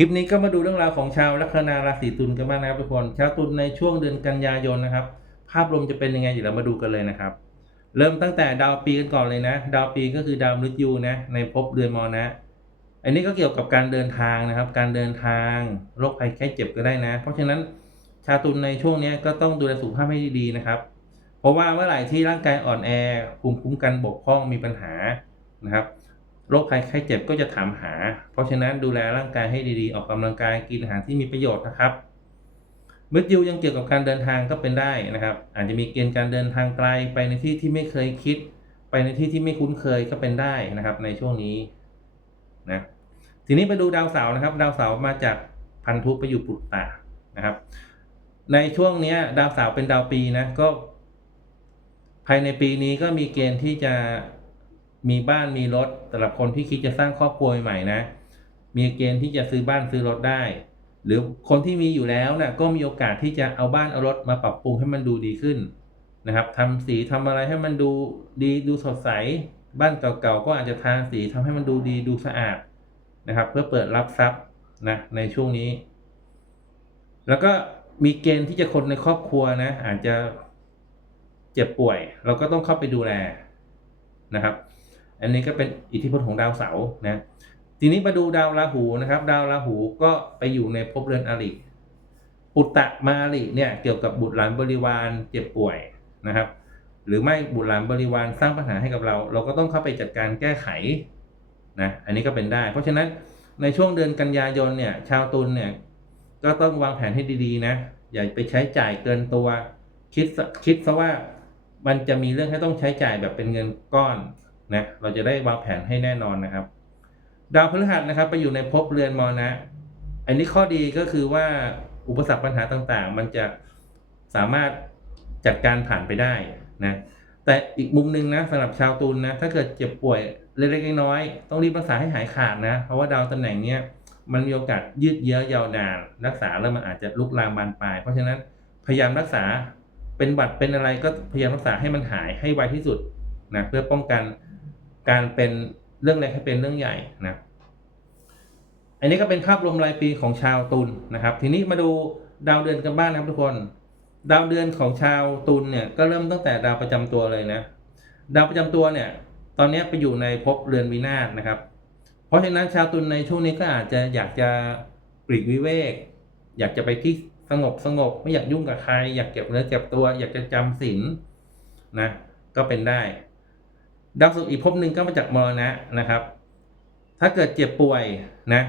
คลิปนี้ก็มาดูเรื่องราวของชาวลัคนาราศีตุลกันบ้างนะครับทุกคน ชาวตุลในช่วงเดือนกันยายนนะครับ ภาพรวมจะเป็นยังไงเดี๋ยวเรามาดูกันเลยนะครับ เริ่มตั้งแต่ดาวปีกันก่อนเลยนะ ดาวปีก็คือดาวมฤตยูนะ ในภพเดือนมอนะ อันนี้ก็เกี่ยวกับการเดินทางนะครับ การเดินทางโรคภัยแค่เจ็บก็ได้นะ เพราะฉะนั้นชาวตุลในช่วงนี้ก็ต้องดูแลสุขภาพให้ดีๆนะครับ เพราะว่าเมื่อไหร่ที่ร่างกายอ่อนแอภูมิคุ้มกันบกพร่องมีปัญหานะครับ โรคภัยไข้เจ็บก็จะถามหา เพราะฉะนั้นดูแลร่างกายให้ดีๆ ออกกำลังกายกินอาหารที่มีประโยชน์นะครับมืดยูยังเกี่ยวกับการเดินทางก็เป็นได้นะครับ อาจจะมีเกณฑ์การเดินทางไกลไปในที่ที่ไม่เคยคิด ไปในที่ที่ไม่คุ้นเคยก็เป็นได้นะครับ ในช่วงนี้นะทีนี้ไปดูดาวเสาร์นะครับ ดาวเสาร์มาจากพันธุไปอยู่ปุตตะนะครับ ในช่วงเนี้ยดาวเสาร์เป็นดาวปีนะก็ ภายในปีนี้ก็มีเกณฑ์ที่จะ มีบ้านมีรถสำหรับคนที่คิดจะสร้างครอบครัวใหม่นะ มีเกณฑ์ที่จะซื้อบ้านซื้อรถได้ หรือคนที่มีอยู่แล้วนะ่ะก็มีโอกาสที่จะเอาบ้านเอารถมาปรับปรุงให้มันดูดีขึ้นนะครับทำสีทำอะไรให้มันดูดีดูสดใส บ้านเก่าๆก็อาจจะทาสีทำให้มันดูดีดูสะอาดนะครับ เพื่อเปิดรับทรัพย์นะในช่วงนี้ แล้วก็มีเกณฑ์ที่จะคนในครอบครัวนะ อาจจะเจ็บป่วย เราก็ต้องเข้าไปดูแลนะครับ อันนี้ก็เป็นอิทธิพลของดาวเสาร์นะ ทีนี้มาดูดาวราหูนะครับ ดาวราหูก็ไปอยู่ในภพเรือนอริปุตตะมาริเนี่ยเกี่ยวกับบุตรหลานบริวารเจ็บป่วยนะครับ หรือไม่บุตรหลานบริวารสร้างปัญหาให้กับเรา เราก็ต้องเข้าไปจัดการแก้ไขนะอันนี้ก็เป็นได้ เพราะฉะนั้นในช่วงเดือนกันยายนเนี่ยชาวตุลเนี่ยก็ต้องวางแผนให้ดีๆนะ อย่าไปใช้จ่ายเกินตัวคิดคิดซะว่ามันจะมีเรื่องให้ต้องใช้จ่ายแบบเป็นเงินก้อน นะเราจะได้วางแผนให้แน่นอนนะครับ ดาวพฤหัสนะครับ ไปอยู่ในภพเรือนมรณะ อันนี้ข้อดีก็คือว่าอุปสรรคปัญหาต่างๆ มันจะสามารถจัดการผ่านไปได้นะแต่อีกมุมหนึ่งนะสำหรับชาวตุลนะถ้าเกิดเจ็บป่วยเล็กๆน้อยๆต้องรีบรักษาให้หายขาดนะ เพราะว่าดาวตำแหน่งเนี้ยมันมีโอกาสยืดเยื้อยาวนาน รักษาแล้วมันอาจจะลุกลามบานปลาย เพราะฉะนั้นพยายามรักษาเป็นบัตรเป็นอะไรก็พยายามรักษาให้มันหายให้ไวที่สุดนะเพื่อป้องกัน การเป็นเรื่องเล็กให้เป็นเรื่องใหญ่นะอันนี้ก็เป็นภาพรวมรายปีของชาวตุลนะครับ ทีนี้มาดูดาวเดือนกันบ้างนะครับทุกคน ดาวเดือนของชาวตุลเนี่ยก็เริ่มตั้งแต่ดาวประจำตัวเลยนะ ดาวประจำตัวเนี่ย ตอนนี้ไปอยู่ในภพเรือนวินาศนะครับ เพราะฉะนั้นชาวตุลในช่วงนี้ก็อาจจะอยากจะปลีกวิเวก อยากจะไปที่สงบสงบไม่อยากยุ่งกับใคร อยากเก็บเนื้อเก็บตัว อยากจะจำศีลนะก็เป็นได้ ดาวศุกร์อีกภพหนึ่งก็มาจากมรณะนะครับ ถ้าเกิดเจ็บป่วยนะ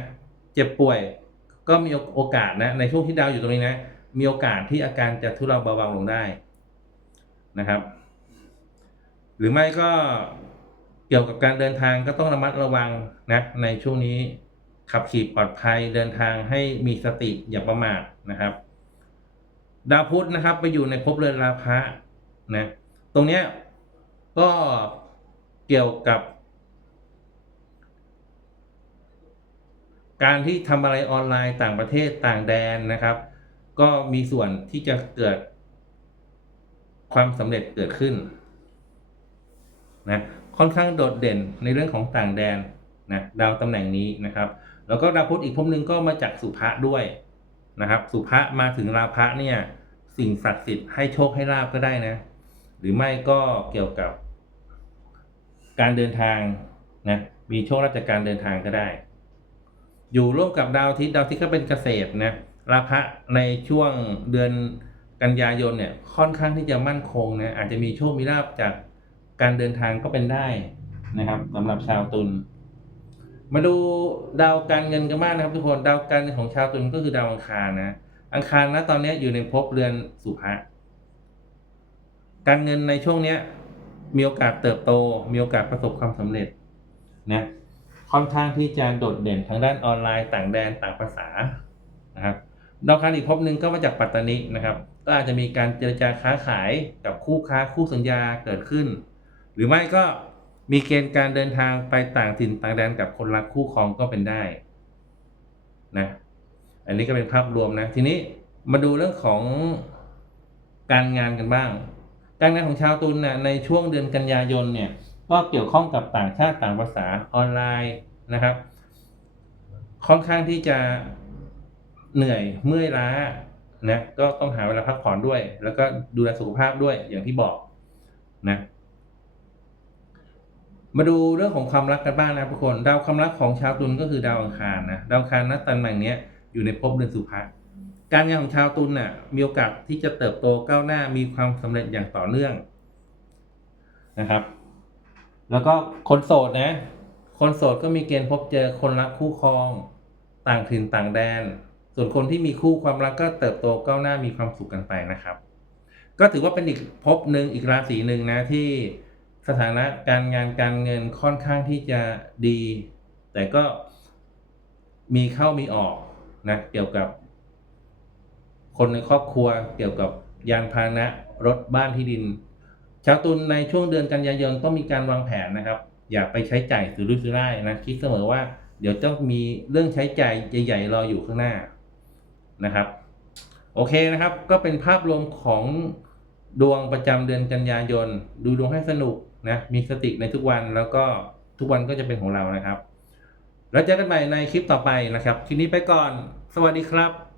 เจ็บป่วย ก็มีโอกาสนะในช่วงที่ดาวอยู่ตรงนี้นะ มีโอกาสที่อาการจะทุเลาเบาบางลงได้นะครับ หรือไม่ก็เกี่ยวกับการเดินทางก็ต้องระมัดระวังนะในช่วงนี้ขับขี่ปลอดภัยเดินทางให้มีสติอย่าประมาทนะครับ ดาวพุธนะครับ ไปอยู่ในภพเรือนราพะนะ ตรงเนี้ยก็ เกี่ยวกับ การที่ทำอะไรออนไลน์ต่างประเทศต่างแดนนะครับ ก็มีส่วนที่จะเกิด ความสำเร็จเกิดขึ้นนะค่อนข้างโดดเด่นในเรื่องของต่างแดนนะดาวตำแหน่งนี้นะครับ แล้วก็ดาวพุธอีกภพหนึ่งก็มาจากสุภะด้วยนะครับ สุภะมาถึงราพะเนี่ยสิ่งศักดิ์สิทธิ์ให้โชคให้ลาบก็ได้นะ หรือไม่ก็เกี่ยวกับ การเดินทางนะมีโชคราชการเดินทางก็ได้ อยู่ร่วมกับดาวทิตย์ดาวทิตย์ก็เป็นเกษตรนะราพะในช่วงเดือนกันยายนเนี่ยค่อนข้างที่จะมั่นคงนะอาจจะมีโชคมีลาบจากการเดินทางก็เป็นได้นะครับสำหรับชาวตุลมาดูดาวการเงินกันบ้างนะครับ ทุกคนดาวการเงินของชาวตุลก็คือดาวอังคารนะอังคารนะตอนนี้อยู่ในภพเรือนสุภะการเงินในช่วงเนี้ย มีโอกาสเติบโต มีโอกาสประสบความสำเร็จนะค่อนข้างที่จะโดดเด่นทางด้านออนไลน์ต่างแดนต่างภาษานะครับดาวอังคารอีกภพหนึ่งก็มาจากปัตตานีนะครับก็อาจจะมีการเจรจาค้าขายกับคู่ค้าคู่สัญญาเกิดขึ้น หรือไม่ก็มีเกณฑ์การเดินทางไปต่างถิ่นต่างแดนกับคนรักคู่ครองก็เป็นได้นะอันนี้ก็เป็นภาพรวมนะทีนี้มาดูเรื่องของการงานกันบ้าง การงานของชาวตุลนะในช่วงเดือนกันยายนเนี่ยก็เกี่ยวข้องกับต่างชาติต่างภาษาออนไลน์นะครับ ค่อนข้างที่จะเหนื่อยเมื่อยล้านะก็ต้องหาเวลาพักผ่อนด้วย แล้วก็ดูแลสุขภาพด้วยอย่างที่บอกนะมาดูเรื่องของความรักกันบ้างนะทุกคน ดาวความรักของชาวตุลก็คือดาวอังคารนะดาวอังคารณตำแหน่งเนี้ยอยู่ในภพเดือนสุภะ การงานของชาวตุลน่ะมีโอกาสที่จะเติบโตก้าวหน้ามีความสำเร็จอย่างต่อเนื่องนะครับ แล้วก็คนโสดนะ คนโสดก็มีเกณฑ์พบเจอคนรักคู่ครองต่างถิ่นต่างแดน ส่วนคนที่มีคู่ความรักก็เติบโตก้าวหน้ามีความสุขกันไปนะครับ ก็ถือว่าเป็นอีกภพหนึ่งอีกราศีหนึ่งนะที่สถานะการงานการเงินค่อนข้างที่จะดี แต่ก็มีเข้ามีออกนะเกี่ยวกับ คนในครอบครัวเกี่ยวกับยานพาหนะรถบ้านที่ดิน ชาวตุลในช่วงเดือนกันยายนต้องมีการวางแผนนะครับ อย่าไปใช้จ่ายสุรุ่ยสุร่ายนะคิดเสมอว่าเดี๋ยวต้องมีเรื่องใช้จ่ายใหญ่ๆรออยู่ข้างหน้านะครับ โอเคนะครับ ก็เป็นภาพรวมของดวงประจำเดือนกันยายน ดูดวงให้สนุกนะมีสติในทุกวันแล้วก็ทุกวันก็จะเป็นของเรานะครับ แล้วเจอกันใหม่ในคลิปต่อไปนะครับ คลิปนี้ไปก่อน สวัสดีครับ